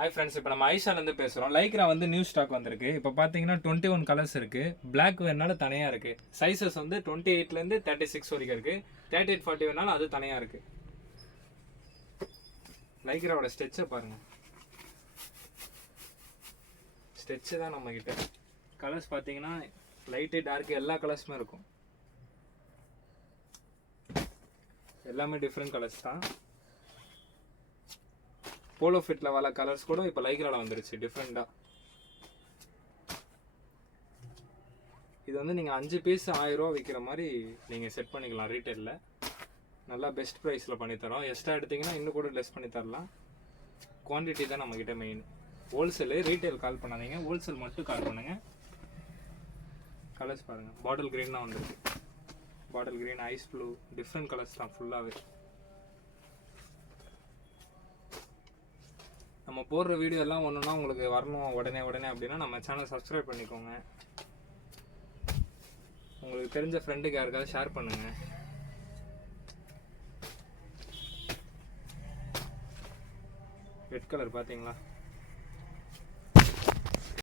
Hi friends, இப்போ நம்ம ஐஷாலேருந்து பேசுகிறோம். லைக்ரா வந்து நியூ ஸ்டாக் வந்திருக்கு. இப்போ பார்த்தீங்கன்னா 21 கலர்ஸ் இருக்குது. பிளாக் வேணுனாலும் தனியாக இருக்குது. சைஸஸ் வந்து 28லேருந்து 36 வரைக்கும் இருக்குது. 38, 40 வேணாலும் அது தனியாக இருக்குது. லைக்ராவோட ஸ்டெச்சை பாருங்கள். ஸ்டெச்சு தான் நம்மக்கிட்ட. கலர்ஸ் பார்த்தீங்கன்னா லைட்டு டார்க்கு எல்லா கலர்ஸுமே இருக்கும். எல்லாமே டிஃப்ரெண்ட் கலர்ஸ் தான். போலோ ஃபிட்டில் வர கலர்ஸ் கூட இப்போ லைக்ராவில் வந்துருச்சு டிஃப்ரெண்ட்டாக. இது வந்து நீங்கள் 5 பீஸ் 1000 ரூபா விற்கிற மாதிரி நீங்கள் செட் பண்ணிக்கலாம் ரீட்டெயிலில். நல்லா பெஸ்ட் ப்ரைஸில் பண்ணித்தரோம். எக்ஸ்ட்ரா எடுத்திங்கன்னா இன்னும் கூட லெஸ் பண்ணி தரலாம். குவான்டிட்டி தான் நம்மக்கிட்ட மெயின். ஹோல்சேலு, ரீட்டெயில் கால் பண்ணாதீங்க, ஹோல்சேல் மட்டும் கால் பண்ணுங்கள். கலர்ஸ் பாருங்கள். பாட்டில் க்ரீன் தான் வந்துருக்கு. Bottle green, ice blue, different colours தான் ஃபுல்லாகவே. நம்ம போடுற வீடியோ எல்லாம் ஒன்றுனா உங்களுக்கு வரணும் உடனே அப்படின்னா நம்ம சேனல் சப்ஸ்கிரைப் பண்ணிக்கோங்க. உங்களுக்கு தெரிஞ்ச ஃப்ரெண்டுக்கு யாருக்காவது ஷேர் பண்ணுங்கள். ரெட் கலர் பார்த்தீங்களா?